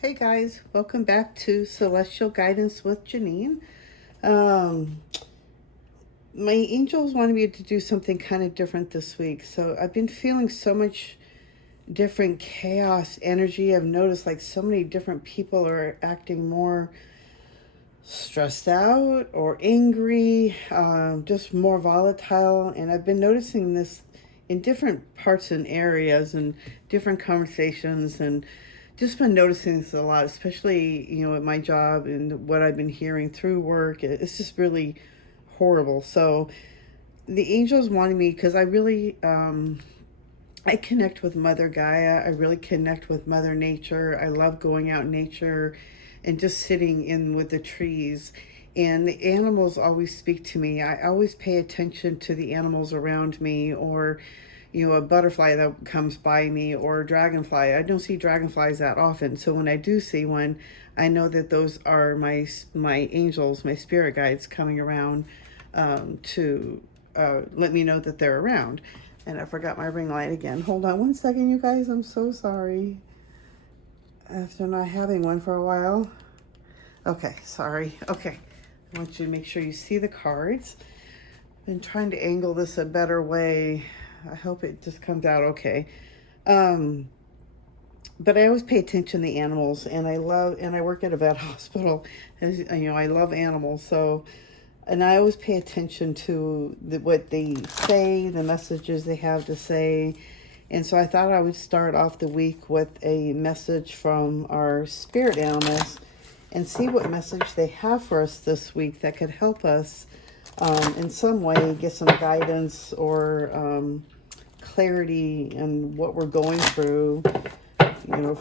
Hey guys, welcome back to Celestial Guidance with Janine. Um, my angels wanted me to do something kind of different this week. So I've been feeling so much different chaos energy. I've noticed like so many different people are acting more stressed out or angry, just more volatile. And I've been noticing this in different parts and areas and different conversations, and just been noticing this a lot, especially, at my job and what I've been hearing through work. It's just really horrible. So the angels wanted me because I really, I connect with Mother Gaia. I really connect with Mother Nature. I love going out in nature and just sitting in with the trees. And the animals always speak to me. I always pay attention to the animals around me, or a butterfly that comes by me, or a dragonfly. I don't see dragonflies that often, so when I do see one, I know that those are my angels, my spirit guides coming around, to let me know that they're around. And I forgot my ring light again. Hold on one second, you guys. I'm so sorry. After not having one for a while. Okay, sorry. Okay, I want you to make sure you see the cards. I've been trying to angle this a better way. I hope it just comes out okay. Um, but I always pay attention to the animals, and I work at a vet hospital. As I love animals, so, and I always pay attention to what they say, the messages they have to say. And so I thought I would start off the week with a message from our spirit animals and see what message they have for us this week that could help us, in some way, get some guidance or clarity in what we're going through,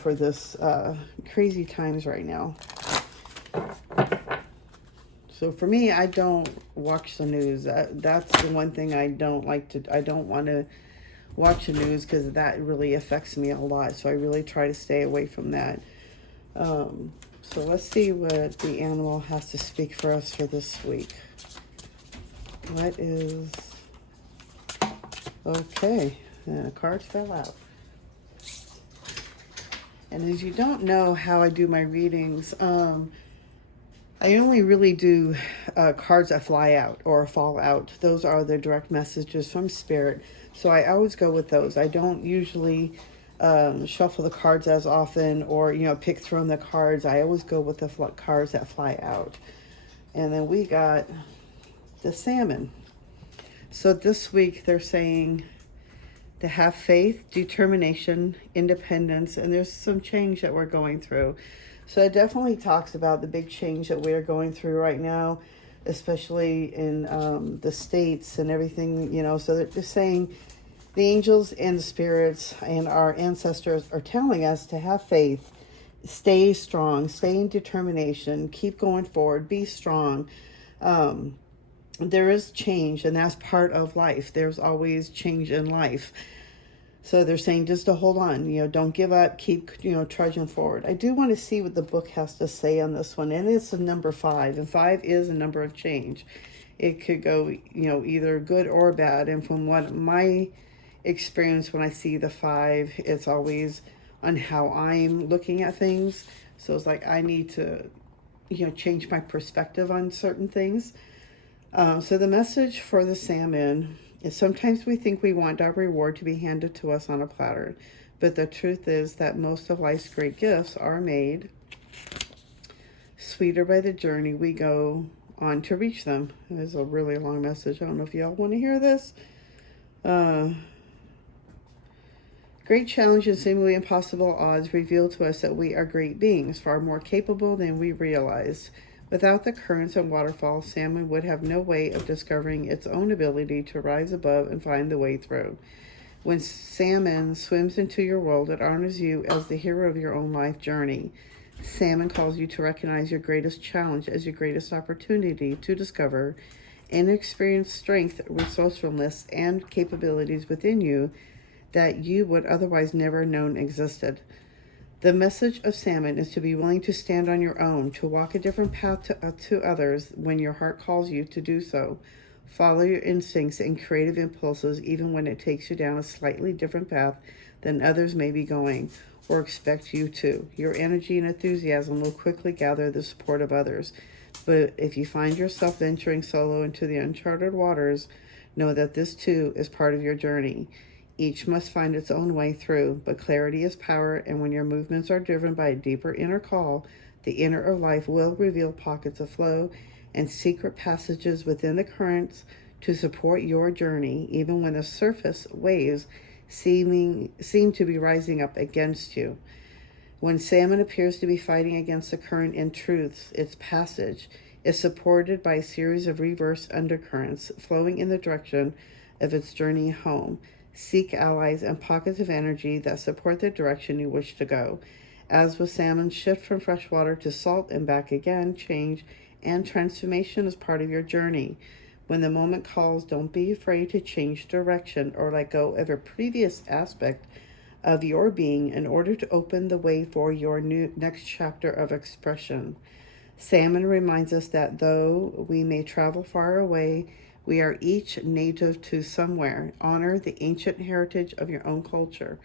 for this crazy times right now. So for me, I don't watch the news. That's the one thing I don't like to. I don't want to watch the news because that really affects me a lot. So I really try to stay away from that. So let's see what the animal has to speak for us for this week. What is... Okay, the cards fell out. And as you don't know how I do my readings, I only really do cards that fly out or fall out. Those are the direct messages from Spirit. So I always go with those. I don't usually shuffle the cards as often, or, pick from the cards. I always go with the cards that fly out. And then we got the salmon. So this week they're saying to have faith, determination, independence, and there's some change that we're going through. So it definitely talks about the big change that we're going through right now, especially in the States and everything, So they're saying the angels and the spirits and our ancestors are telling us to have faith, stay strong, stay in determination, keep going forward, be strong. There is change, and that's part of life. There's always change in life. So they're saying just to hold on, don't give up, keep, trudging forward. I do want to see what the book has to say on this one. And it's a number 5, and 5 is a number of change. It could go, either good or bad. And from what my experience, when I see the 5, it's always on how I'm looking at things. So it's like I need to, change my perspective on certain things. So the message for the salmon is sometimes we think we want our reward to be handed to us on a platter, but the truth is that most of life's great gifts are made sweeter by the journey we go on to reach them. It is a really long message. I don't know if y'all want to hear this. Great challenge and seemingly impossible odds reveal to us that we are great beings, far more capable than we realize. Without the currents and waterfalls, salmon would have no way of discovering its own ability to rise above and find the way through. When salmon swims into your world, it honors you as the hero of your own life journey. Salmon calls you to recognize your greatest challenge as your greatest opportunity to discover and experience strength, resourcefulness, and capabilities within you that you would otherwise never known existed. The message of salmon is to be willing to stand on your own, to walk a different path to others when your heart calls you to do so. Follow your instincts and creative impulses even when it takes you down a slightly different path than others may be going or expect you to. Your energy and enthusiasm will quickly gather the support of others. But if you find yourself venturing solo into the uncharted waters, know that this too is part of your journey. Each must find its own way through, but clarity is power, and when your movements are driven by a deeper inner call, the inner of life will reveal pockets of flow and secret passages within the currents to support your journey, even when the surface waves seem to be rising up against you. When salmon appears to be fighting against the current, in truth, its passage is supported by a series of reverse undercurrents flowing in the direction of its journey home. Seek allies and pockets of energy that support the direction you wish to go. As with salmon, shift from freshwater to salt and back again. Change and transformation is part of your journey. When the moment calls, don't be afraid to change direction or let go of a previous aspect of your being in order to open the way for your next chapter of expression. Salmon reminds us that though we may travel far away, we are each native to somewhere. Honor the ancient heritage of your own culture.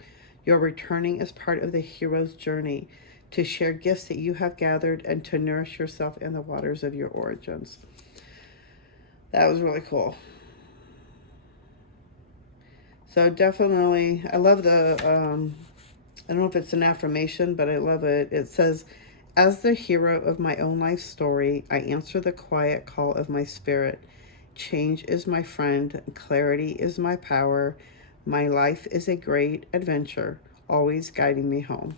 Your returning is part of the hero's journey, to share gifts that you have gathered and to nourish yourself in the waters of your origins. That was really cool. So definitely, I love the, I don't know if it's an affirmation, but I love it. It says, as the hero of my own life story, I answer the quiet call of my spirit. Change is my friend. Clarity is my power. My life is a great adventure, always guiding me home.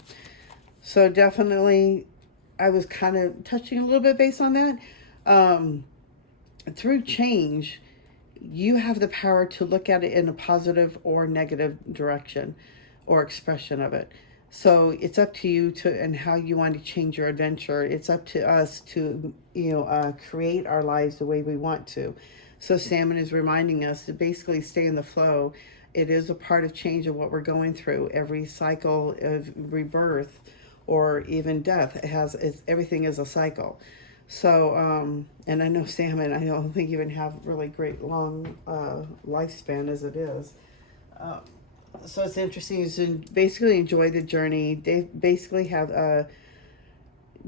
So definitely, I was kind of touching a little bit based on that. Through change, you have the power to look at it in a positive or negative direction or expression of it. So it's up to you to and how you want to change your adventure. It's up to us to create our lives the way we want to. So salmon is reminding us to basically stay in the flow. It is a part of change of what we're going through. Every cycle of rebirth or even death everything is a cycle. So, and I know salmon, I don't think even have really great long lifespan as it is. So it's interesting to basically enjoy the journey. They basically have a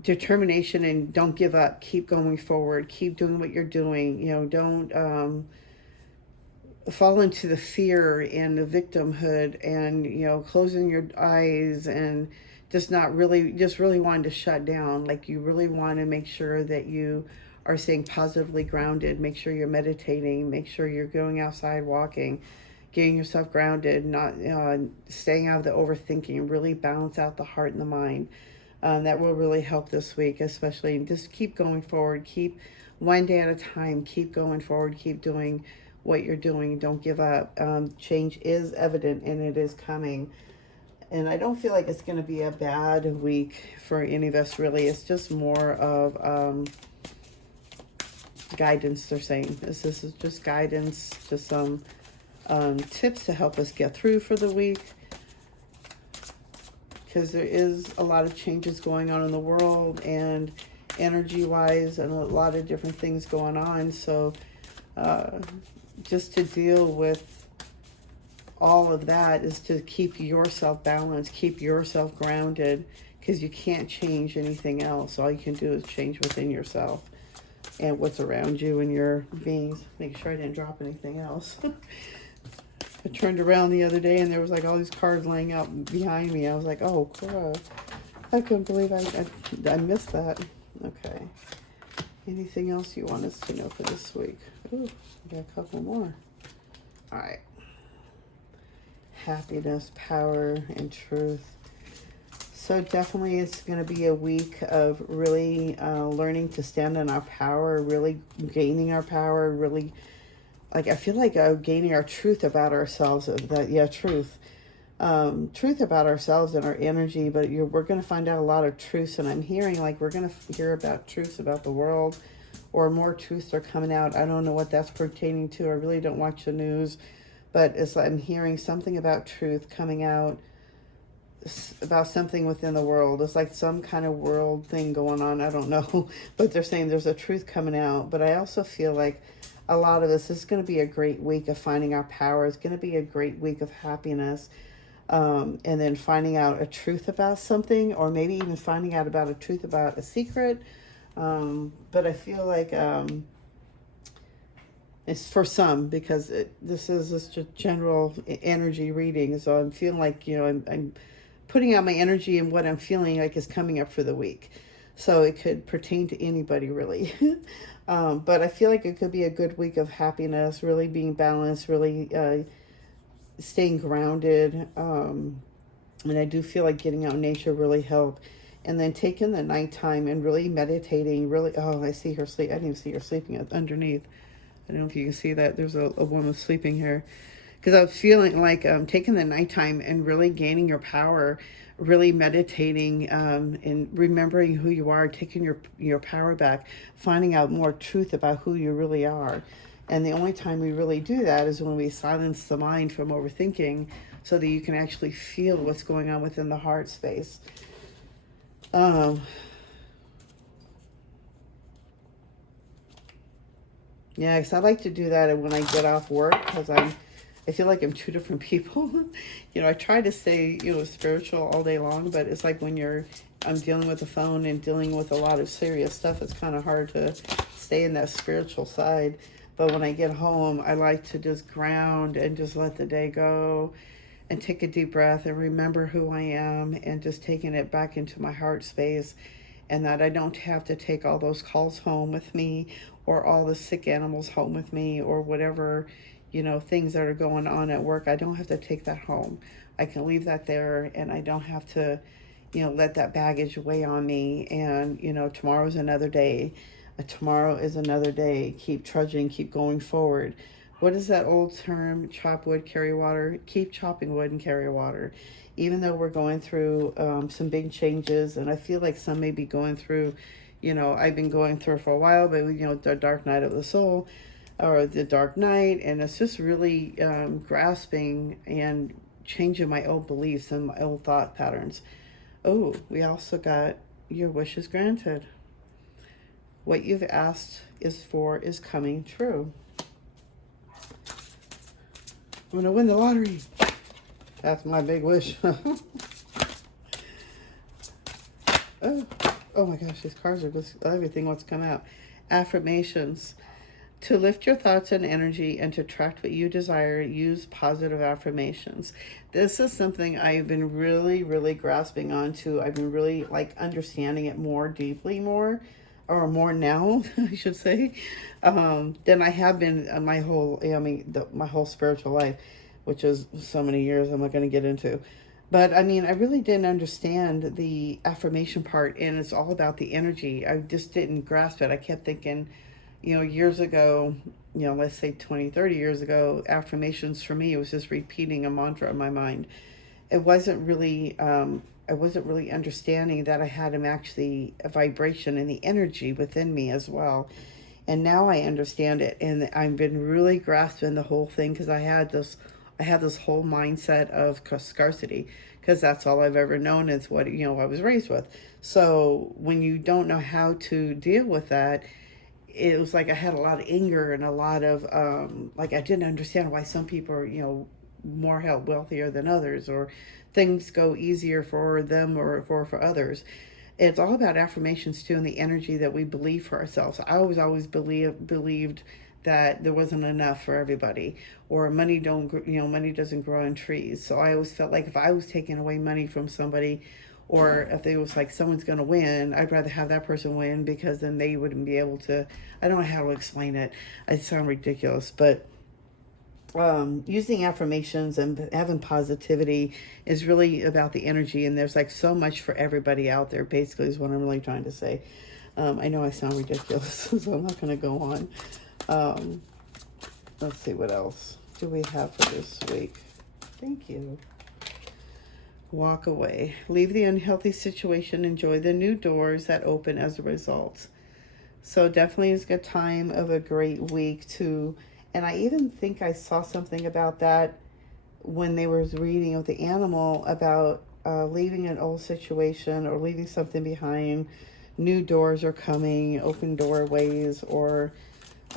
determination and don't give up. Keep going forward. Keep doing what you're doing. Don't fall into the fear and the victimhood and, closing your eyes and just really wanting to shut down. Like, you really want to make sure that you are staying positively grounded. Make sure you're meditating. Make sure you're going outside, walking, getting yourself grounded, not staying out of the overthinking. Really balance out the heart and the mind. That will really help this week, especially. Just keep going forward. Keep one day at a time. Keep going forward. Keep doing what you're doing. Don't give up. Change is evident and it is coming. And I don't feel like it's going to be a bad week for any of us, really. It's just more of guidance, they're saying. This is just guidance, just some tips to help us get through for the week. Because there is a lot of changes going on in the world and energy-wise and a lot of different things going on. So just to deal with all of that is to keep yourself balanced, keep yourself grounded, because you can't change anything else. All you can do is change within yourself and what's around you and your beings. Make sure I didn't drop anything else. I turned around the other day and there was like all these cards laying out behind me. I was like, oh crap. I couldn't believe I missed that. Okay. Anything else you want us to know for this week? Ooh, I got a couple more. All right. Happiness, power, and truth. So definitely it's going to be a week of really learning to stand in our power, really gaining our power, really, like, I feel like gaining our truth about ourselves. Truth about ourselves and our energy, but we're going to find out a lot of truths, and I'm hearing like we're going to hear about truths about the world, or more truths are coming out. I don't know what that's pertaining to. I really don't watch the news. But it's like I'm hearing something about truth coming out, about something within the world. It's like some kind of world thing going on. I don't know. But they're saying there's a truth coming out. But I also feel like a lot of this is going to be a great week of finding our power. It's going to be a great week of happiness. and then finding out a truth about something, or maybe even finding out about a truth about a secret. But I feel like it's for some, because this is just a general energy reading. So I'm feeling like, I'm putting out my energy, and what I'm feeling like is coming up for the week. So it could pertain to anybody, really. But I feel like it could be a good week of happiness, really being balanced, really staying grounded. And I do feel like getting out in nature really helped. And then taking the nighttime and really meditating, really, oh, I see her sleep. I didn't even see her sleeping underneath. I don't know if you can see that. There's a woman sleeping here. Because I was feeling like taking the nighttime and really gaining your power, really meditating, and remembering who you are, taking your power back, finding out more truth about who you really are. And the only time we really do that is when we silence the mind from overthinking, so that you can actually feel what's going on within the heart space. Yeah, because I like to do that when I get off work, because I feel like I'm two different people. I try to stay, spiritual all day long, but it's like when I'm dealing with the phone and dealing with a lot of serious stuff, it's kind of hard to stay in that spiritual side. But when I get home, I like to just ground and just let the day go and take a deep breath and remember who I am, and just taking it back into my heart space, and that I don't have to take all those calls home with me, or all the sick animals home with me, or whatever, things that are going on at work. I don't have to take that home. I can leave that there, and I don't have to, let that baggage weigh on me. And, tomorrow's another day. Tomorrow is another day. Keep trudging, keep going forward. What is that old term? Chop wood, carry water. Keep chopping wood and carry water. Even though we're going through some big changes, and I feel like some may be going through, I've been going through for a while, but the dark night of the soul, or the dark night, and it's just really grasping and changing my old beliefs and my old thought patterns. Oh, we also got your wishes granted. What you've asked is coming true. I'm gonna win the lottery. That's my big wish. Oh my gosh, these cards are just everything what's come out. Affirmations. To lift your thoughts and energy and to attract what you desire, use positive affirmations. This is something I've been really, really grasping onto. I've been really understanding it more deeply, or more now, I should say, than I have been my whole spiritual life, which is so many years I'm not going to get into. But I really didn't understand the affirmation part, and it's all about the energy. I just didn't grasp it. I kept thinking, years ago, let's say 20, 30 years ago, affirmations for me, it was just repeating a mantra in my mind. It wasn't really, I wasn't really understanding that I had actually a vibration and the energy within me as well. And now I understand it, and I've been really grasping the whole thing, because I had this whole mindset of scarcity, because that's all I've ever known. Is what I was raised with. So when you don't know how to deal with that, it was like I had a lot of anger and a lot of I didn't understand why some people are more wealthier than others, or things go easier for them or for others. It's all about affirmations too, and the energy that we believe for ourselves. I always believed that there wasn't enough for everybody, or money doesn't grow on trees. So I always felt like if I was taking away money from somebody, or if it was like someone's going to win, I'd rather have that person win, because then they wouldn't be able to. I don't know how to explain it. I sound ridiculous, but using affirmations and having positivity is really about the energy, and there's so much for everybody out there, basically, is what I'm really trying to say. I know I sound ridiculous, so I'm not going to go on. Let's see, what else do we have for this week? Thank you. Walk away. Leave the unhealthy situation. Enjoy the new doors that open as a result. So definitely is a time of a great week to. And I even think I saw something about that when they were reading of the animal, about leaving an old situation or leaving something behind. New doors are coming, open doorways, or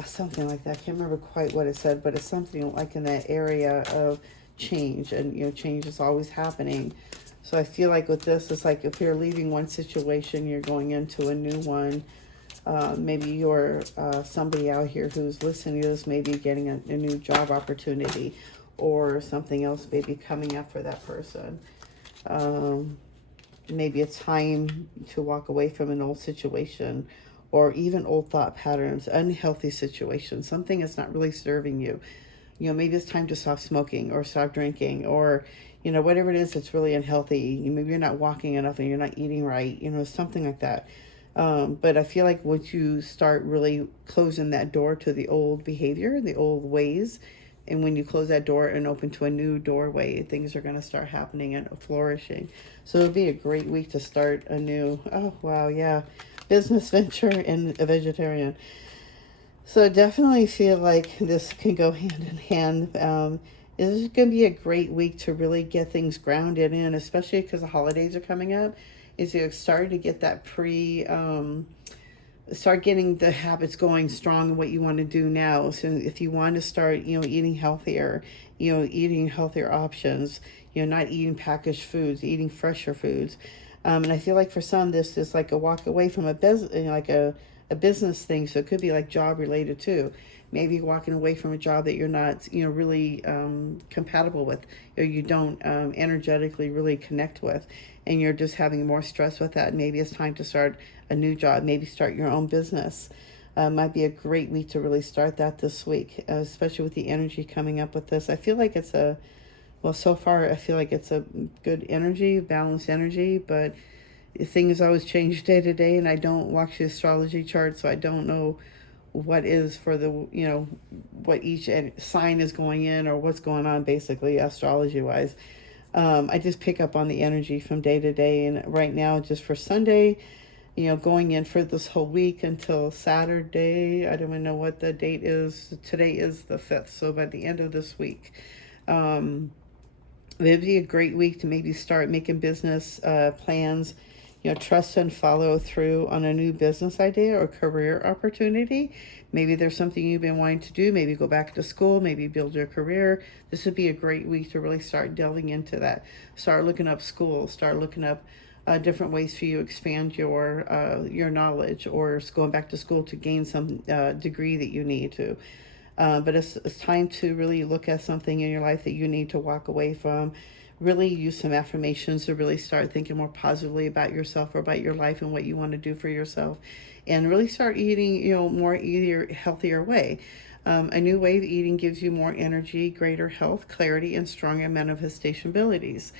something like that. I can't remember quite what it said, but it's something like in that area of change, and change is always happening. So I feel like with this, it's like if you're leaving one situation, you're going into a new one. Maybe you're somebody out here who's listening to this, maybe getting a new job opportunity or something else maybe coming up for that person. Maybe it's time to walk away from an old situation, or even old thought patterns, unhealthy situations, something that's not really serving you. Maybe it's time to stop smoking or stop drinking, or, whatever it is that's really unhealthy. Maybe you're not walking enough and you're not eating right, something like that. But I feel like once you start really closing that door to the old behavior, the old ways, and when you close that door and open to a new doorway, things are going to start happening and flourishing. So it would be a great week to start a new, oh, wow, yeah, business venture and a vegetarian. So I definitely feel like this can go hand in hand. This is going to be a great week to really get things grounded in, especially because the holidays are coming up. Is you start to get that start getting the habits going strong in what you want to do now. So if you want to start, eating healthier, eating healthier options, not eating packaged foods, eating fresher foods. And I feel like for some, this is like a walk away from a business, like a business thing. So it could be like job related too. Maybe walking away from a job that you're not, really compatible with, or you don't energetically really connect with, and you're just having more stress with that. Maybe it's time to start a new job, maybe start your own business. Might be a great week to really start that this week, especially with the energy coming up with this. I feel like it's so far I feel like it's a good energy, balanced energy, but things always change day to day, and I don't watch the astrology chart, so I don't know what is for the, what each sign is going in or what's going on basically astrology wise. I just pick up on the energy from day to day, and right now just for Sunday, going in for this whole week until Saturday. I don't even know what the date is. Today is the 5th, so by the end of this week, it'd be a great week to maybe start making business plans, trust and follow through on a new business idea or career opportunity. Maybe there's something you've been wanting to do, maybe go back to school, maybe build your career. This would be a great week to really start delving into that. Start looking up schools, start looking up different ways for you to expand your knowledge, or going back to school to gain some degree that you need to. But it's time to really look at something in your life that you need to walk away from. Really use some affirmations to really start thinking more positively about yourself or about your life and what you want to do for yourself. And really start eating, more healthier way. A new way of eating gives you more energy, greater health, clarity, and stronger manifestation abilities.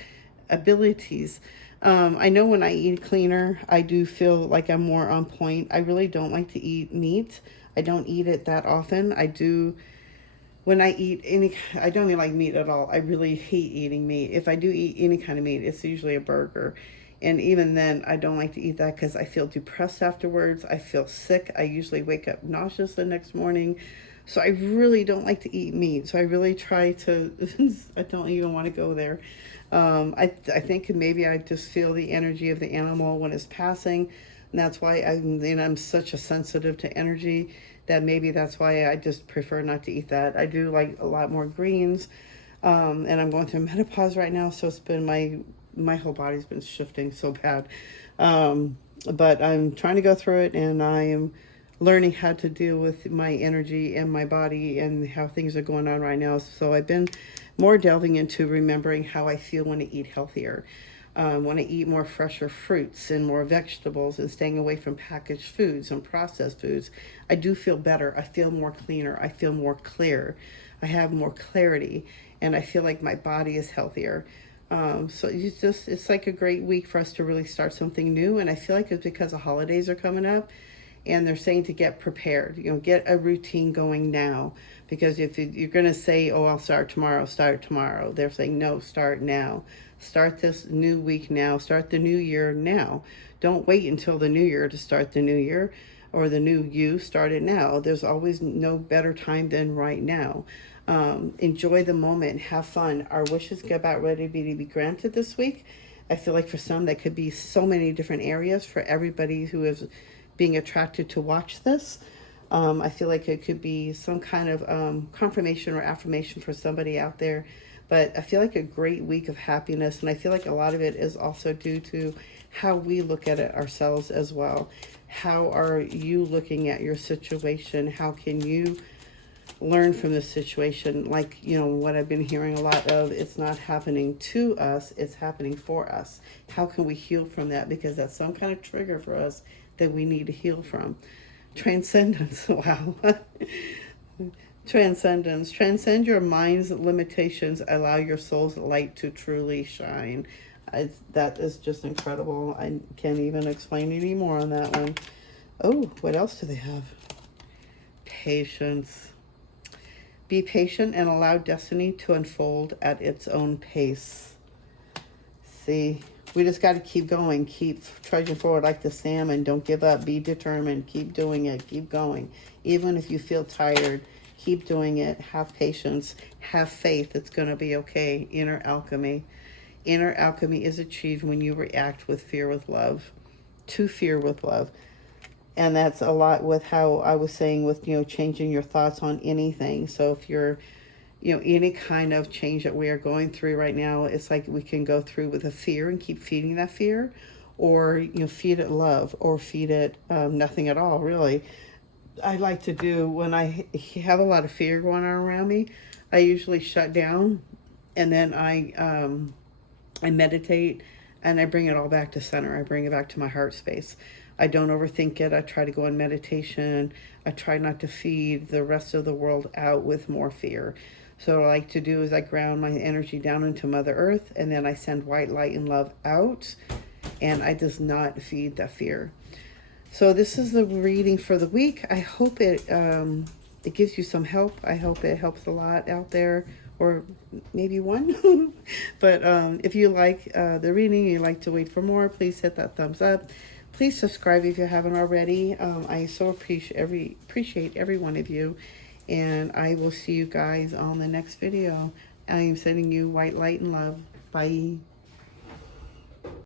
I know when I eat cleaner, I do feel like I'm more on point. I really don't like to eat meat. I don't eat it that often. When I eat I don't even like meat at all. I really hate eating meat. If I do eat any kind of meat, it's usually a burger. And even then, I don't like to eat that because I feel depressed afterwards. I feel sick. I usually wake up nauseous the next morning. So I really don't like to eat meat. So I really try to, I don't even want to go there. I think maybe I just feel the energy of the animal when it's passing. And that's why I'm such a sensitive to energy, that maybe that's why I just prefer not to eat that. I do like a lot more greens. And I'm going through menopause right now. So it's been my whole body's been shifting so bad. But I'm trying to go through it, and I am learning how to deal with my energy and my body and how things are going on right now. So I've been more delving into remembering how I feel when I eat healthier. When I eat more fresher fruits and more vegetables and staying away from packaged foods and processed foods, I do feel better. I feel more cleaner. I feel more clear. I have more clarity, and I feel like my body is healthier. So it's like a great week for us to really start something new. And I feel like it's because the holidays are coming up, and they're saying to get prepared, get a routine going now. Because if you're going to say, oh, I'll start tomorrow, they're saying, no, start now. Start this new week now. Start the new year now. Don't wait until the new year to start the new year or the new you. Start it now. There's always no better time than right now. Enjoy the moment. Have fun. Our wishes get about ready to be granted this week. I feel like for some, that could be so many different areas for everybody who is being attracted to watch this. I feel like it could be some kind of confirmation or affirmation for somebody out there But I feel like a great week of happiness, and I feel like a lot of it is also due to how we look at it ourselves as well. How are you looking at your situation? How can you learn from this situation? Like, you know, what I've been hearing a lot of, it's not happening to us, it's happening for us. How can we heal from that? Because that's some kind of trigger for us that we need to heal from. Transcendence. Wow. Transcendence. Transcend your mind's limitations. Allow your soul's light to truly shine. That is just incredible. I can't even explain any more on that one. Oh, what else do they have? Patience. Be patient and allow destiny to unfold at its own pace. See, we just got to keep going. Keep trudging forward like the salmon. Don't give up. Be determined. Keep doing it. Keep going. Even if you feel tired, keep doing it. Have patience. Have faith. It's going to be okay. Inner alchemy. Inner alchemy is achieved when you react with fear with love. To fear with love. And that's a lot with how I was saying with, you know, changing your thoughts on anything. So if you're, you know, any kind of change that we are going through right now, it's like we can go through with a fear and keep feeding that fear, or, you know, feed it love, or feed it nothing at all, really. I like to do, when I have a lot of fear going on around me, I usually shut down, and then I meditate, and I bring it all back to center. I bring it back to my heart space. I don't overthink it. I try to go in meditation. I try not to feed the rest of the world out with more fear. So what I like to do is I ground my energy down into Mother Earth, and then I send white light and love out, and I does not feed the fear. So this is the reading for the week. I hope it gives you some help. I hope it helps a lot out there, or maybe one. But if you like the reading, you like to wait for more, please hit that thumbs up. Please subscribe if you haven't already. I so appreciate every one of you. And I will see you guys on the next video. I am sending you white light and love. Bye.